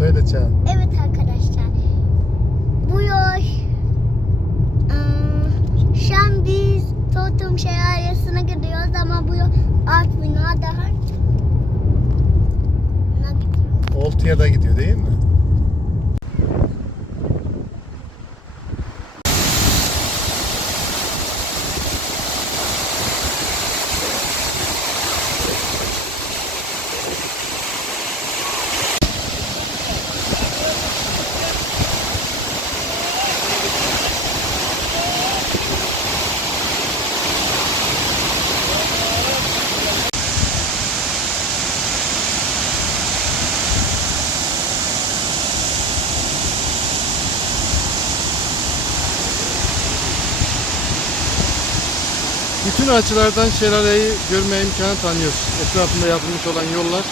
Söyle Çağan. Evet arkadaşlar. Bu yol şu an biz Totum Şelalesi'ne gidiyoruz ama bu yol Artvin'a daha gidiyor. Oltu'ya da gidiyor değil mi? Bütün açılardan şelaleyi görme imkanı tanıyoruz. Etrafında yapılmış olan yollar.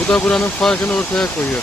Bu da buranın farkını ortaya koyuyor.